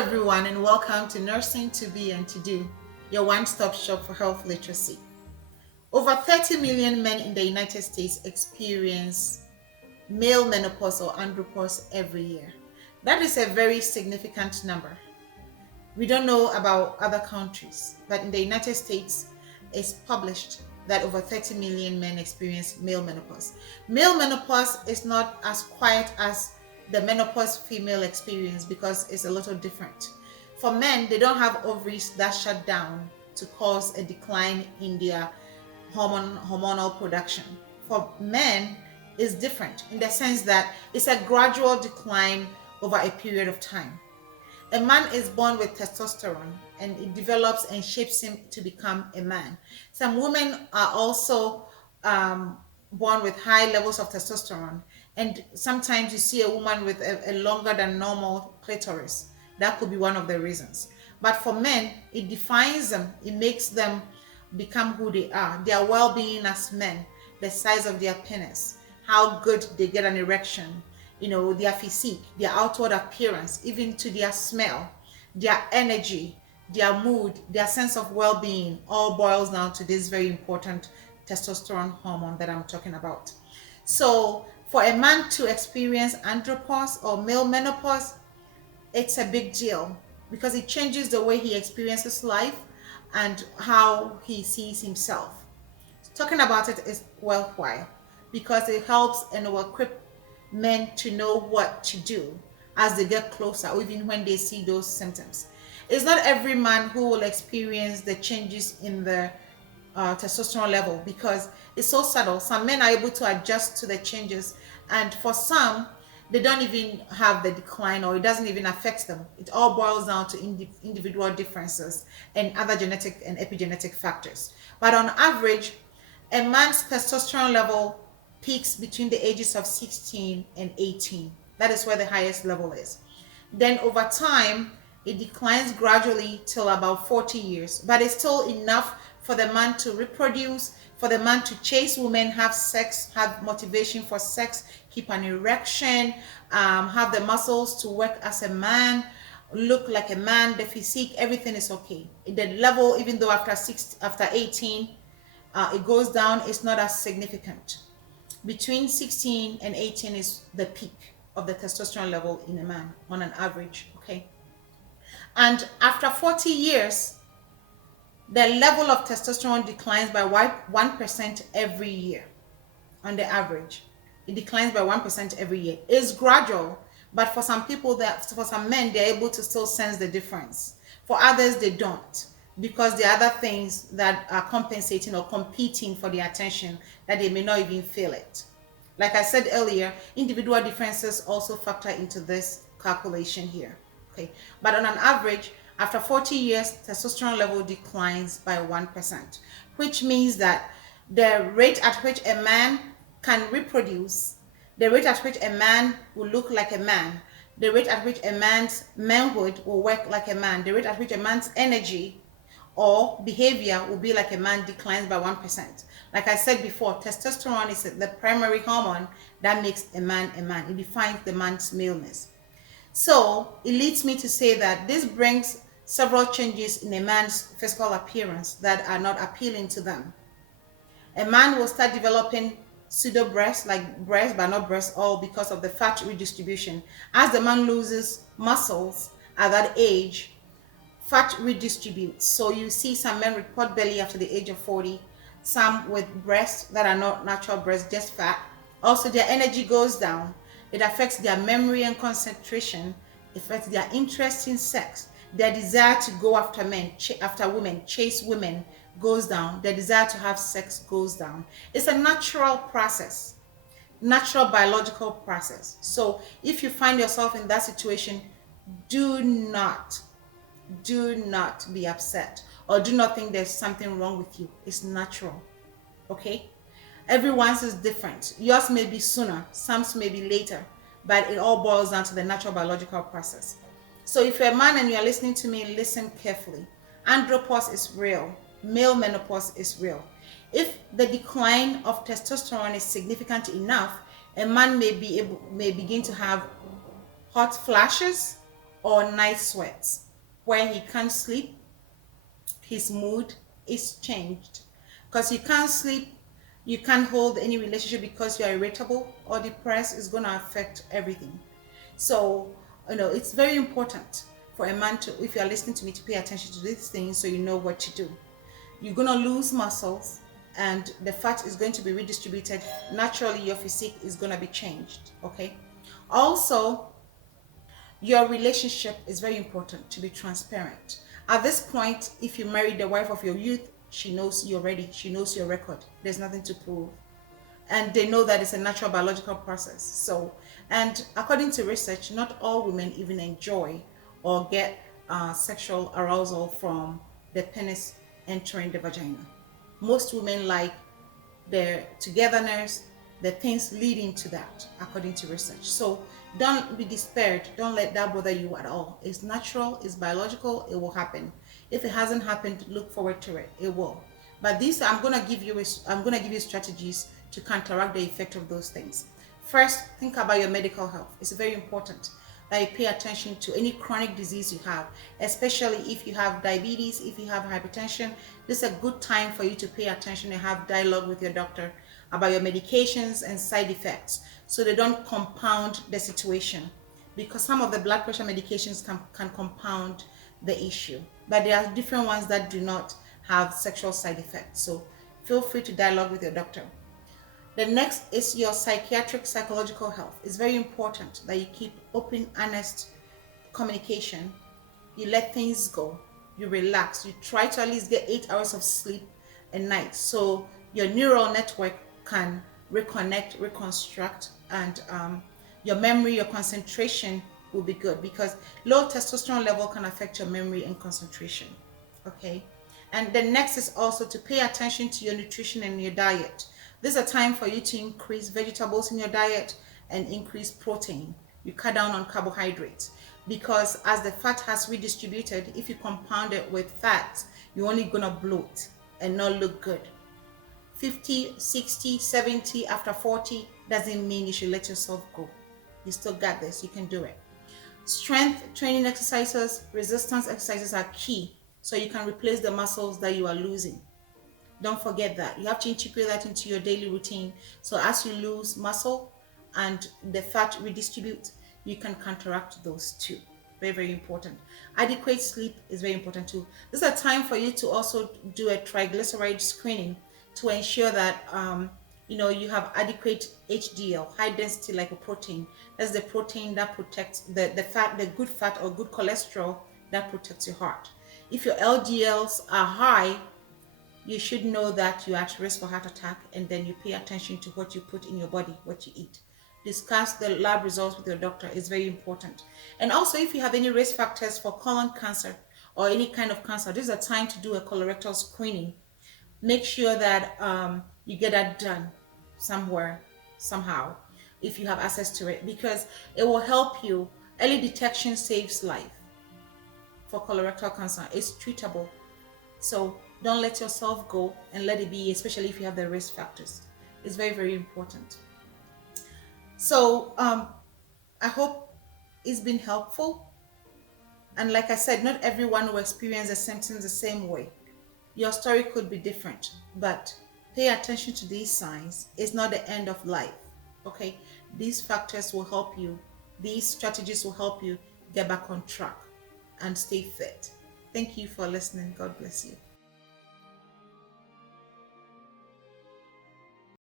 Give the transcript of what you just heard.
everyone, and welcome to Nursing to Be and to Do, your one-stop shop for health literacy. Over 30 million men in the United States experience male menopause or andropause every year. That is a very significant number. We don't know about other countries, but in the United States, it's published that over 30 million men experience male menopause. Male menopause is not as quiet as the menopause female experience because it's a little different. For men, they don't have ovaries that shut down to cause a decline in their hormonal production. For men, it's different in the sense that it's a gradual decline over a period of time. A man is born with testosterone and it develops and shapes him to become a man. Some women are also born with high levels of testosterone, and sometimes you see a woman with a longer than normal clitoris. That could be one of the reasons. But for men, it defines them, it makes them become who they are. Their well being as men, the size of their penis, how good they get an erection, their physique, their outward appearance, even to their smell, their energy, their mood, their sense of well-being, all boils down to this very important testosterone hormone that I'm talking about. So for a man to experience andropause or male menopause, it's a big deal because it changes the way he experiences life and how he sees himself. Talking about it is worthwhile because it helps and will equip men to know what to do as they get closer or even when they see those symptoms. It's not every man who will experience the changes in the testosterone level because it's so subtle. Some men are able to adjust to the changes, and for some, they don't even have the decline or it doesn't even affect them. It all boils down to individual differences and other genetic and epigenetic factors. But on average, a man's testosterone level peaks between the ages of 16 and 18. That is where the highest level is. Then over time, it declines gradually till about 40 years, but it's still enough for the man to reproduce, for the man to chase women, have sex, have motivation for sex, keep an erection, have the muscles to work as a man, look like a man, the physique, everything is okay. The level, even though after 18, it goes down, it's not as significant. Between 16 and 18 is the peak of the testosterone level in a man on an average, okay? And after 40 years, the level of testosterone declines by 1% every year on the average. It declines by 1% every year. It's gradual, but for some men, they're able to still sense the difference. For others, they don't, because there are other things that are compensating or competing for the attention that they may not even feel it. Like I said earlier, individual differences also factor into this calculation here. Okay, but on an average, after 40 years, testosterone level declines by 1%, which means that the rate at which a man can reproduce, the rate at which a man will look like a man, the rate at which a man's manhood will work like a man, the rate at which a man's energy or behavior will be like a man declines by 1%. Like I said before, testosterone is the primary hormone that makes a man a man. It defines the man's maleness. So it leads me to say that this brings several changes in a man's physical appearance that are not appealing to them. A man will start developing pseudo breasts, like breasts but not breasts, all because of the fat redistribution. As the man loses muscles at that age, fat redistributes. So you see some men with pot belly after the age of 40, some with breasts that are not natural breasts, just fat. Also, their energy goes down. It affects their memory and concentration. It affects their interest in sex. Their desire to go after women, chase women goes down. Their desire to have sex goes down. It's a natural process, natural biological process. So if you find yourself in that situation, do not be upset or do not think there's something wrong with you. It's natural, okay? Everyone's is different. Yours may be sooner, some's may be later, but it all boils down to the natural biological process. So if you're a man and you're listening to me, listen carefully. Andropause is real. Male menopause is real. If the decline of testosterone is significant enough, a man may begin to have hot flashes, or night sweats, where he can't sleep, his mood is changed. Because you can't sleep, you can't hold any relationship because you are irritable or depressed, is going to affect everything. So, it's very important for a man to, if you are listening to me, to pay attention to these things so you know what to do. You're going to lose muscles and the fat is going to be redistributed. Naturally, your physique is going to be changed. Okay. Also, your relationship is very important to be transparent. At this point, if you marry the wife of your youth, she knows you already. She knows your record. There's nothing to prove. And they know that it's a natural biological process. So, and according to research, not all women even enjoy or get sexual arousal from the penis entering the vagina. Most women like their togetherness, the things leading to that, according to research. So don't be despaired. Don't let that bother you at all. It's natural, it's biological, it will happen. If it hasn't happened, look forward to it. It will. But these I'm gonna give you strategies to counteract the effect of those things. First, think about your medical health. It's very important that you pay attention to any chronic disease you have, especially if you have diabetes, if you have hypertension. This is a good time for you to pay attention and have dialogue with your doctor about your medications and side effects so they don't compound the situation, because some of the blood pressure medications can compound the issue, but there are different ones that do not have sexual side effects. So feel free to dialogue with your doctor. The next is your psychiatric psychological health. It's very important that you keep open, honest communication. You let things go. You relax. You try to at least get 8 hours of sleep a night so your neural network can reconnect, reconstruct, and your memory, your concentration will be good, because low testosterone level can affect your memory and concentration. Okay. And the next is also to pay attention to your nutrition and your diet. This is a time for you to increase vegetables in your diet and increase protein. You cut down on carbohydrates, because as the fat has redistributed, if you compound it with fat, you're only gonna bloat and not look good. 50, 60, 70 after 40 doesn't mean you should let yourself go. You still got this. You can do it. Strength training exercises, resistance exercises are key so you can replace the muscles that you are losing. Don't forget that. You have to integrate that into your daily routine. So as you lose muscle and the fat redistribute, you can counteract those too. Very, very important. Adequate sleep is very important too. This is a time for you to also do a triglyceride screening to ensure that you have adequate HDL, high density lipoprotein. That's the protein that protects the fat, the good fat or good cholesterol that protects your heart. If your LDLs are high, you should know that you're at risk for heart attack, and then you pay attention to what you put in your body, what you eat. Discuss the lab results with your doctor. It's very important. And also, if you have any risk factors for colon cancer or any kind of cancer, this is a time to do a colorectal screening. Make sure that you get that done somewhere, somehow, if you have access to it, because it will help you. Early detection saves life. For colorectal cancer, it's treatable. So don't let yourself go and let it be, especially if you have the risk factors. It's very, very important. So I hope it's been helpful. And like I said, not everyone will experience the symptoms the same way. Your story could be different, but pay attention to these signs. It's not the end of life. Okay? These factors will help you. These strategies will help you get back on track and stay fit. Thank you for listening. God bless you.